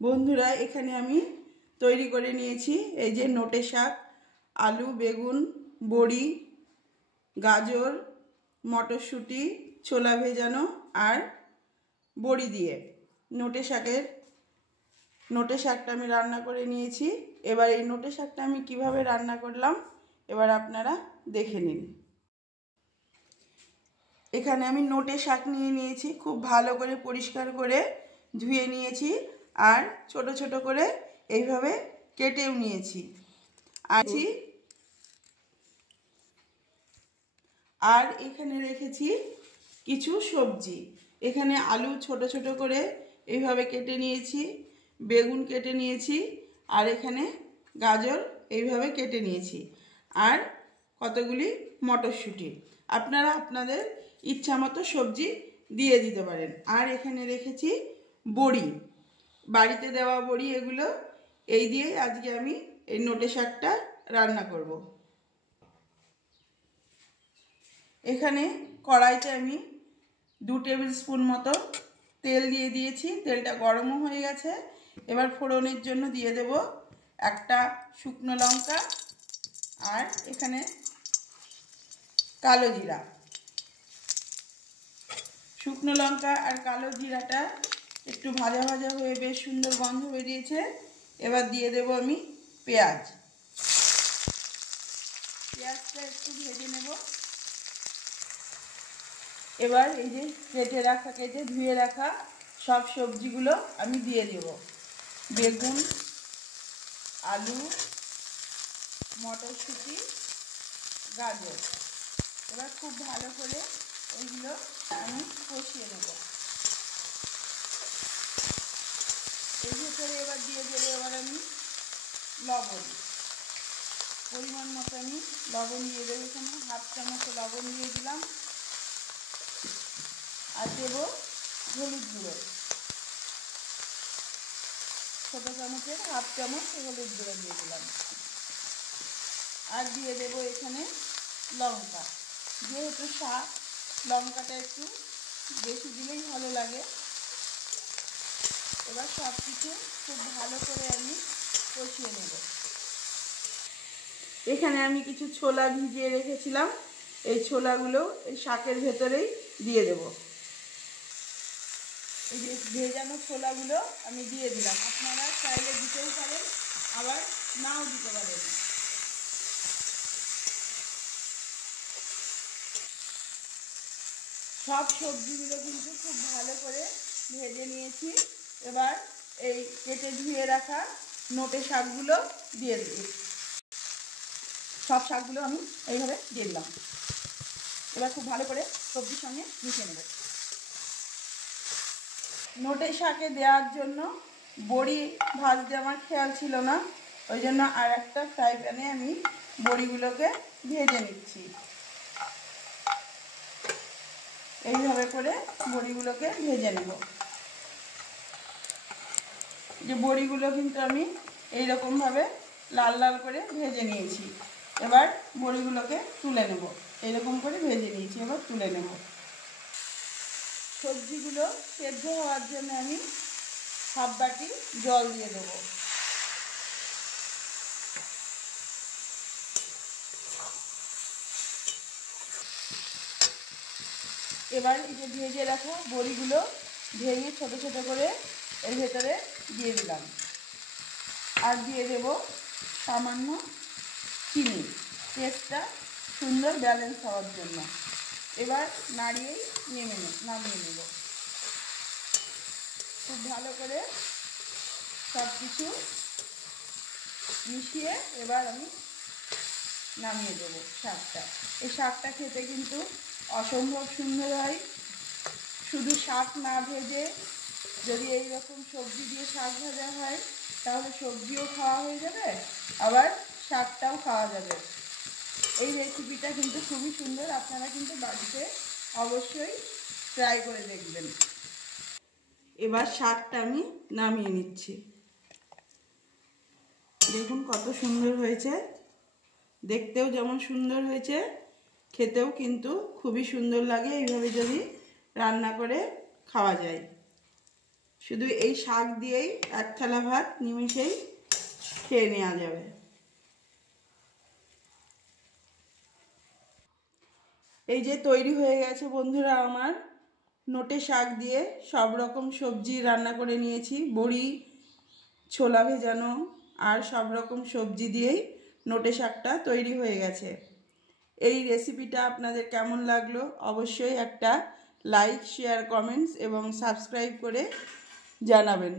বন্ধুরা এখানে আমি তৈরি করে নিয়েছি এই যে নোটে শাক, আলু, বেগুন, বড়ি, গাজর, মটরশুঁটি, ছোলা ভেজানো আর বড়ি দিয়ে নোটে শাকটা আমি রান্না করে নিয়েছি। এবার এই নোটে শাকটা আমি কিভাবে রান্না করলাম এবার আপনারা দেখে নিন। এখানে আমি নোটে শাক নিয়ে নিয়েছি, খুব ভালো করে পরিষ্কার করে ধুয়ে নিয়েছি আর ছোট ছোট করে এইভাবে কেটেও নিয়েছি। আর এখানে রেখেছি কিছু সবজি। এখানে আলু ছোট ছোট করে এইভাবে কেটে নিয়েছি, বেগুন কেটে নিয়েছি আর এখানে গাজর এইভাবে কেটে নিয়েছি আর কতগুলি মটরশুঁটি। আপনারা আপনাদের ইচ্ছা মতো সবজি দিয়ে দিতে পারেন। আর এখানে রেখেছি বড়ি, বাড়িতে দেওয়া বড়ি এগুলো। এই দিয়ে আজকে আমি এই নোটে শাকটা রান্না করব। এখানে কড়াইতে আমি 2 টেবিল স্পুন মতো তেল দিয়ে দিয়েছি। তেলটা গরমও হয়ে গেছে। এবার ফোড়নের জন্য দিয়ে দেব একটা শুকনো লঙ্কা আর এখানে কালো জিরা। শুকনো লঙ্কা আর কালো জিরাটা একটু ভাজা ভাজা হয়ে বেশ সুন্দর গন্ধ বেরিয়েছে। এবার দিয়ে দেব আমি পেঁয়াজটা একটু ভেজে নেব। এবার এই যে কেটে ধুয়ে রাখা সব সবজিগুলো আমি দিয়ে দেব। বেগুন, আলু, মটরশুঁটি, গাজর। এবার খুব ভালো করে ওইগুলো আমি কষিয়ে নেব। এর ভেতরে এবার দিয়ে দেবো আমি লবণ, পরিমাণ মতো আমি লবণ দিয়ে দেবো। এখানে 1/2 চামচ লবণ দিয়ে দিলাম আর দেব হলুদ গুঁড়ো, ছোটো চামচের 1/2 চামচ হলুদ গুঁড়ো দিয়ে দিলাম। আর দিয়ে দেব এখানে লঙ্কা, যেহেতু শাক লঙ্কাটা একটু বেশি দিলেই ভালো লাগে। এবার সব কিছু খুব ভালো করে আমি কষিয়ে নেব। এখানে আমি কিছু ছোলা ভিজিয়ে রেখেছিলাম, এই ছোলাগুলো এই শাকের ভেতরেই দিয়ে দেব। এই যে ভেজানো ছোলাগুলো আমি দিয়ে দিলাম। আপনারা চাইলে দিতেও পারেন, আবার নাও দিতে পারেন। সব সবজিগুলো কিন্তু খুব ভালো করে ভেজে নিয়েছি। এবার এই কেটে ধুয়ে রাখা নোটে শাকগুলো দিয়ে দিই। সব শাকগুলো আমি এইভাবে দিয়ে দিলাম। এবার খুব ভালো করে সবজির সঙ্গে মিশিয়ে নেব। নোটে শাকে দেওয়ার জন্য বড়ি ভাজতে আমার খেয়াল ছিল না, ওই জন্য আর একটা ফ্রাই প্যানে আমি বড়িগুলোকে ভেজে নিচ্ছি। এইভাবে করে বড়িগুলোকে ভেজে নেব। যে বড়িগুলো কিন্তু আমি এইরকমভাবে লাল লাল করে ভেজে নিয়েছি। এবার বড়িগুলোকে তুলে নেব। এইরকম করে ভেজে নিয়েছি, এবার তুলে নেব। সবজিগুলো সেদ্ধ হওয়ার জন্য আমি 1/2 বাটি জল দিয়ে দেবো। এবার এই যে ভেজে রাখা বড়িগুলো ভেঙে ছোট ছোট করে এর ভেতরে দিয়ে দিলাম। আর দিয়ে দেব সামান্য চিনি, টেস্টটা সুন্দর ব্যালেন্স হওয়ার জন্য। এবার নাড়িয়েই নামিয়ে নেব। খুব ভালো করে সব কিছু মিশিয়ে এবার আমি নামিয়ে দেবো শাকটা। এই শাকটা খেতে কিন্তু অসম্ভব সুন্দর হয়। শুধু শাক না ভেজে যদি এই রকম সবজি দিয়ে শাক ভাজা হয় তাহলে সবজিও খাওয়া হয়ে যাবে, আবার শাকটাও খাওয়া যাবে। এই রেসিপিটা কিন্তু খুবই সুন্দর, আপনারা কিন্তু বাড়িতে অবশ্যই ট্রাই করে দেখবেন। এবার শাকটা আমি নামিয়ে নিচ্ছি। দেখুন কত সুন্দর হয়েছে, দেখতেও যেমন সুন্দর হয়েছে, খেতেও কিন্তু খুবই সুন্দর লাগে এইভাবে যদি রান্না করে খাওয়া যায়। শুধু এই শাক দিয়েই এক থালা ভাত নিমেষেই খেয়ে নেওয়া যাবে। এই যে তৈরি হয়ে গেছে বন্ধুরা আমার নোটে শাক দিয়ে সব রকম সবজি রান্না করে নিয়েছি, বড়ি, ছোলা ভেজানো আর সব রকম সবজি দিয়েই নোটে শাকটা তৈরি হয়ে গেছে। এই রেসিপিটা আপনাদের কেমন লাগলো অবশ্যই একটা লাইক, শেয়ার, কমেন্টস এবং সাবস্ক্রাইব করে জানাবেন।